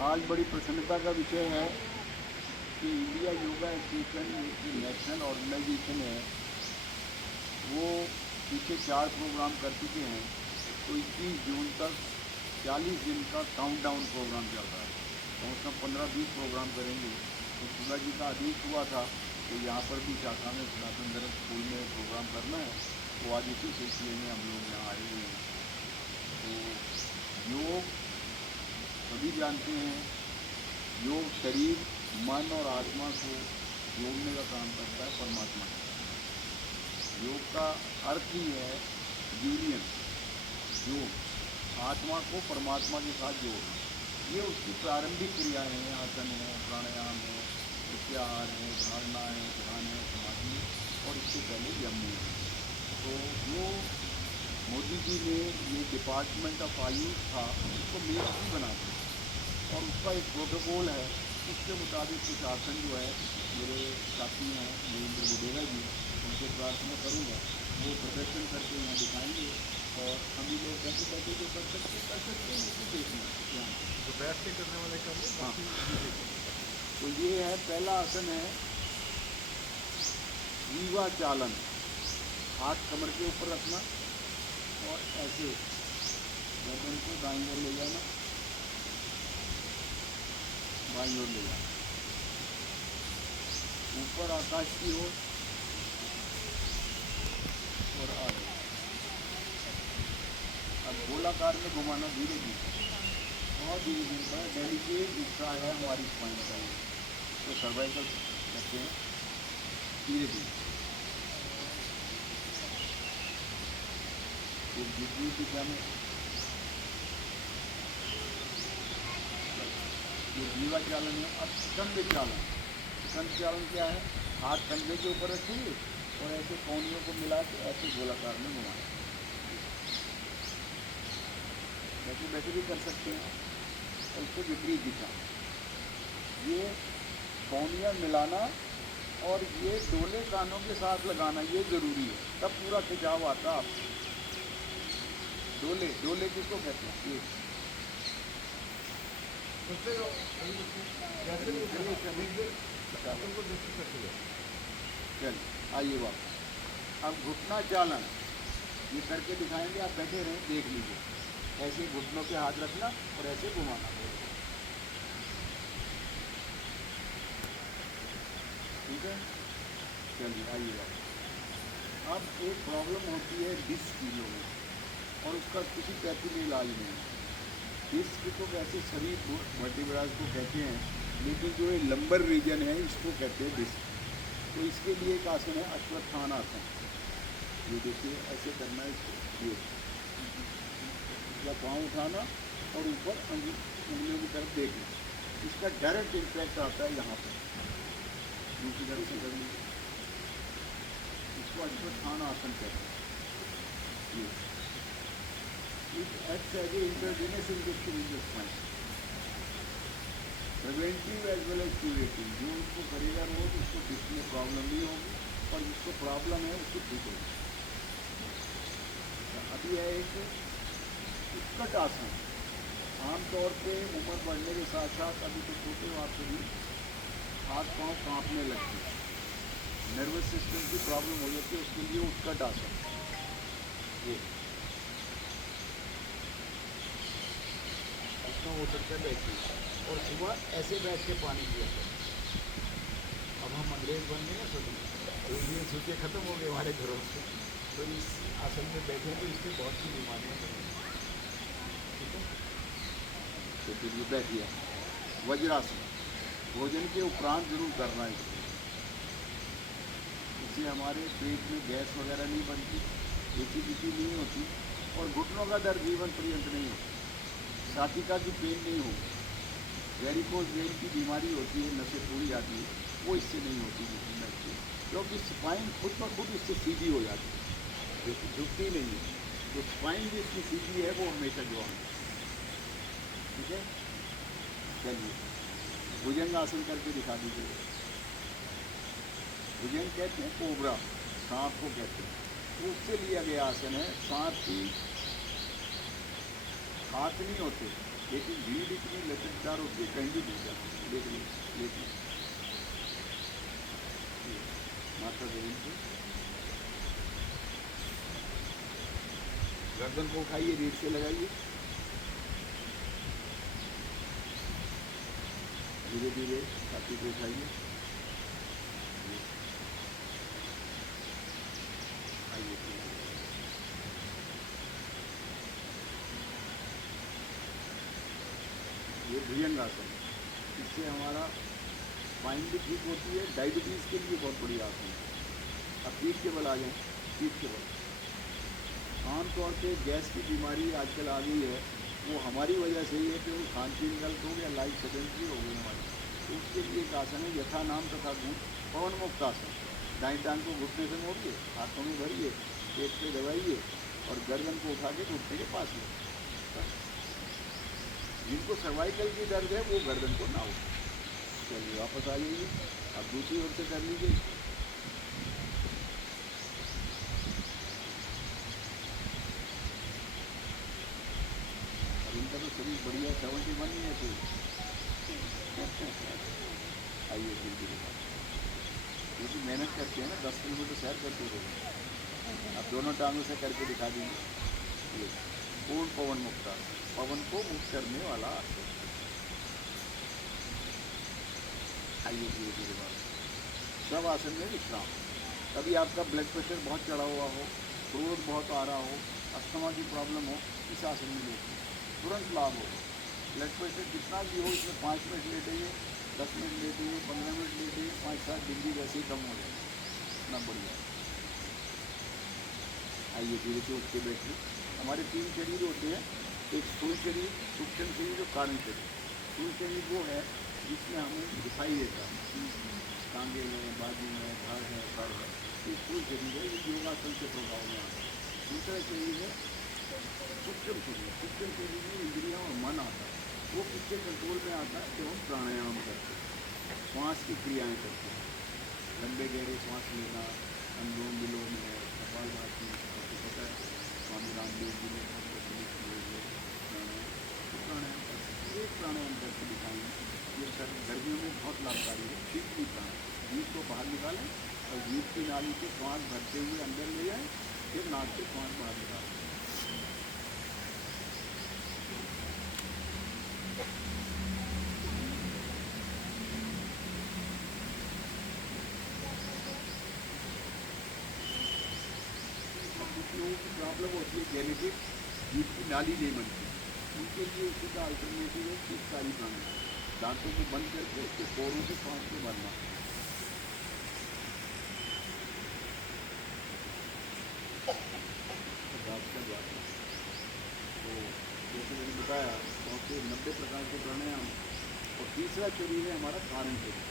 आज बड़ी प्रसन्नता का विषय है कि इंडिया योगा एसोसिएशन की नेशनल ऑर्गेनाइजेशन है, वो पीछे 4 प्रोग्राम कर चुके हैं। तो 21 जून तक 40 दिन का काउंटडाउन प्रोग्राम चल रहा है। कम से कम 15-20 प्रोग्राम करेंगे। तो शिवा जी का आदेश हुआ था तो यहाँ पर भी शाखा में सनातन धर्म स्कूल में प्रोग्राम करना है, तो आज इसी सिलसिले में हम लोग यहाँ आए हुए हैं। तो योग सभी जानते हैं, योग शरीर, मन और आत्मा को जोड़ने का काम करता है परमात्मा के साथ। योग का अर्थ ही है यूनियन, योग आत्मा को परमात्मा के साथ जोड़ना। ये उसकी प्रारंभिक क्रियाएं हैं, आसन है, प्राणायाम है, प्रत्याहार है, धारणा है, ध्यान है, समाधि है, और इससे पहले यम है। तो जो मोदी जी ने ये डिपार्टमेंट ऑफ आयुष था उसको मिनिस्ट्री बना दी और उसका एक प्रोटोकॉल है। उसके मुताबिक कुछ आसन जो है मेरे साथी हैं नरेंद्र बुडेला जी, उनसे प्रार्थना करूँगा, वो प्रदर्शन करके यहाँ दिखाएंगे और हम लोग बैठे बैठे जो कर सकते हैं उसको देखना यहाँ जो बैठ के करने वाले कर लो। हाँ। तो ये है पहला आसन है वीवा चालन। हाथ कमर के ऊपर रखना और ऐसे गर्दन को दाईं ओर ले जाना, बाईं ओर ले जाना, ऊपर आकाश की ओर और आगे। अब गोलाकार में घुमाना धीरे धीरे, बहुत धीरे धीरे का डेलिकेट हिस्सा है हमारी स्पाइन का, तो सर्वाइकल कहते हैं। धीरे धीरे एक दूसरी दिशा में ये जीवा चालन है। अब कंधे चालन, कंध चालन क्या है? हाथ कंधे के ऊपर रखेंगे और ऐसे कौनियों को मिला के ऐसे गोलाकार में घुमाएं। बैठे बैठे भी कर सकते हैं और उसको विपरीत दिशा। ये कौनियाँ मिलाना और ये डोले कानों के साथ लगाना ये ज़रूरी है, तब पूरा खिंचाव आता है आपको। डोले, डोले किसको कहते हैं? ये चल आइए वापस। अब घुटना चालन ये करके दिखाएंगे, आप बैठे रहें देख लीजिए। ऐसे घुटनों पे हाथ रखना और ऐसे घुमाना, ठीक है? चलिए आइए वापस। अब एक प्रॉब्लम होती है डिस्क की लोगों और उसका किसी कहते में इलाज नहीं है। डिस्क को वैसे शरीर को वर्टिब्रास को कहते हैं, लेकिन जो ये लंबर रीजन है इसको कहते हैं डिस्क। तो इसके लिए एक आसन है अश्वत्थान आसन। ये देखिए ऐसे करना है इसको, ये पाँव उठाना और ऊपर उंगलियों की तरफ देखना। इसका डायरेक्ट इम्पैक्ट आता है यहाँ पर, दूसरी तरफ से कर लीजिए। इसको अश्वत्थान आसन कहते हैं। ये it acts as a intravenous injection in the spine, preventive as well as curative। जो उसको करेगा रोज उसको डिस्क में प्रॉब्लम नहीं होगी और जिसको प्रॉब्लम है उसको ठीक होगी। अभी है एक उत्कट आसन। आमतौर पे उम्र बढ़ने के साथ साथ अभी तो छोटे हो आप सभी, हाथ पाँव काँपने लगते हैं, नर्वस सिस्टम की प्रॉब्लम हो जाती है, उसके लिए उत्कट आसन। ये होटल पे बैठी और सुबह ऐसे बैठ के पानी पिया करें। अब हम अंग्रेज बन गए ना सभी, तो ये सूचे ख़त्म हो गए हमारे घरों से, तो इस आसन में बैठे तो इससे बहुत सी बीमारियाँ बनेंगी, ठीक है? तो फिर ये बैठिए। वज्रासन भोजन के उपरांत जरूर करना है इसको, इससे हमारे पेट में गैस वगैरह नहीं बनती, एसिडिटी नहीं होती और घुटनों का दर्द जीवन पर्यंत नहीं होता, साथिका की पेन नहीं होगी। वेरिकोज वेन की बीमारी होती है, नसें टूट जाती है, वो इससे नहीं होती घुटने से, क्योंकि स्पाइन खुद ब खुद इससे सीधी हो जाती है, झुकती नहीं है। तो स्पाइन जिसकी सीधी है वो हमेशा जो है, ठीक है? चलिए भुजंग आसन करके दिखा दीजिए। भुजंग कहते हैं कोबरा, सांप को कहते हैं, तो उससे लिया गया आसन है। सांप की हाथ नहीं होते, लेकिन रीढ़ इतनी लचकदार होती है, कहीं भी नहीं जाती। देख लीजिए, लेकिन माता जमीन से गर्दन को उठाइए, रीढ़ से लगाइए, धीरे धीरे छाती को उठाइए, आइए, ये भुजंगासन। इससे हमारा स्पाइन भी ठीक होती है, डायबिटीज़ के लिए बहुत बढ़िया आसन है। अब पीठ के बल आ जाएं, पीठ के बल। आमतौर पे गैस की बीमारी आजकल आ गई है, वो हमारी वजह से ही है कि वो खान पीन गलत हो गया, लाइफ सेडेंटरी हो गई हमारी। तो उसके लिए एक आसन है, यथा नाम तथा गुण, पवन मुक्त आसन। दाएं टांग को घुटने से मोड़िए, हाथों में भरिए, पेट पे दबाइए और गर्दन को उठा के घुटने के पास ले। जिनको सर्वाइकल की दर्द है वो गर्दन को ना उठाए। चलिए वापस आ जाइए, अब दूसरी ओर से कर लीजिए। अब इनका तो शरीर बढ़िया 71 ही है तो आइए फिर धीरे बात, क्योंकि मेहनत करते हैं ना, 10 किलोमीटर सैर करते रहो। अब दोनों टांगों से करके दिखा दीजिए। ये पूर्ण पवन मुक्ता, पवन को मुक्त करने वाला आसन। आइए धीरे धीरे बात। सब आसन में विश्राम। कभी आपका ब्लड प्रेशर बहुत चढ़ा हुआ हो, क्रोध बहुत आ रहा हो, अस्थमा की प्रॉब्लम हो, इस आसन में लेटिए, तुरंत लाभ होगा। ब्लड प्रेशर जितना भी हो, इसमें 5 मिनट लेटिए, 10 मिनट लेटिए, 15 मिनट लेटिए, 5-7 डिग्री वैसे ही कम हो जाएगा। इतना बढ़िया। आइए धीरे से उठ के बैठिए। हमारे 3 शरीर होते हैं, एक स्थूल शरीर, सूक्ष्म शरीर और कारण शरीर। स्थूल शरीर वो है जिसमें हमें दिखाई देता है, टांगे में, बाजू में, घाट है, सर है, ये स्थूल शरीर है, ये योगासन के प्रभाव में आता है। दूसरा शरीर है सूक्ष्म शरीर। सूक्ष्म शरीर में इंद्रियाँ और मन आता है। वो किसके कंट्रोल में आता है? जब हम प्राणायाम करते हैं, श्वास की क्रियाएँ करते हैं, लंबे गहरे श्वास लेना, अनुलोम विलोम है, कपालभाति, आपको पता है स्वामी रामदेव जी ने बहुत प्रचलित किए हुए प्राणायाम। तो प्राणायाम करते हैं, एक प्राणायाम करके दिखाएंगे। ये सर गर्मियों में बहुत लाभकारी है। शीतली प्राणायाम, जीभ को बाहर निकालें और जीभ की नाली से श्वास भरते हुए अंदर ले जाएं, फिर नाक से श्वास बाहर निकालें। लोगों की प्रॉब्लम होती है जेनेटिक, जीभ की नाली नहीं बनती, उनके लिए इसी का अल्टरनेटिव है शीतकारी प्राणायाम। दांतों को बंद करके उसके पोरों से सांस को भरना। तो जैसे मैंने बताया, 90 प्रकार के प्राणायाम। और तीसरा शरीर है हमारा कारण शरीर,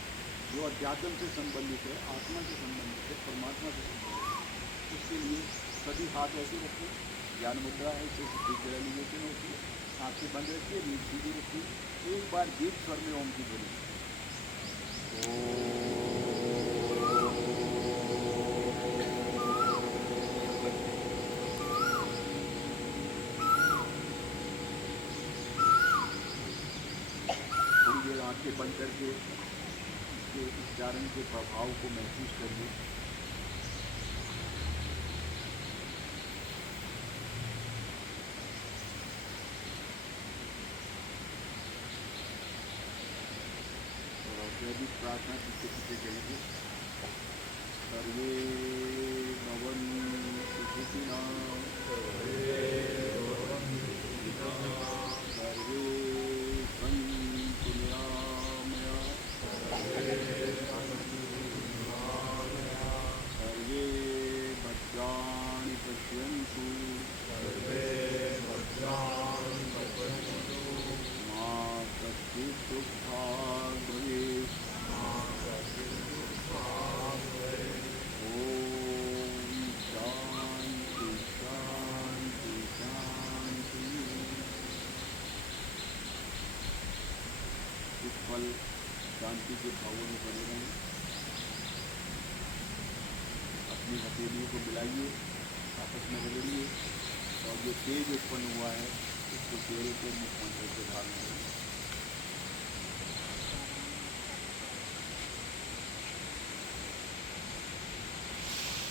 जो अध्यात्म से संबंधित है, आत्मा से संबंधित है, परमात्मा से संबंधित है। उसके लिए सभी हाथ ऐसे रखिए, ज्ञान मुद्रा है, इससे विजुअलाइजेशन होती है। आँखें बंद रखिए, रीढ़ सीधी रखिए। एक बार दीप स्वर में ओम की ध्वनि। थोड़ी देर आँखें बंद करके इसके उच्चारण के प्रभाव को महसूस करिए। वैदिक प्रार्थना पीछे पीछे कहेंगे। सर्वे भवन्तु सुखिनः, सर्वे सन्तु निरामयाः, सर्वे भद्राणि पश्यन्तु, मा कश्चित् दुःखात् भवेत्। ओम शांति शांति शांति। इस पल शांति के भावों में बने रहें। अपनी हथेलियों को मिलाइए, आपस में रगड़िए और जो तेज उत्पन्न हुआ है उसको चेहरे पे मुँह पोंछ करके भाग रहे हैं।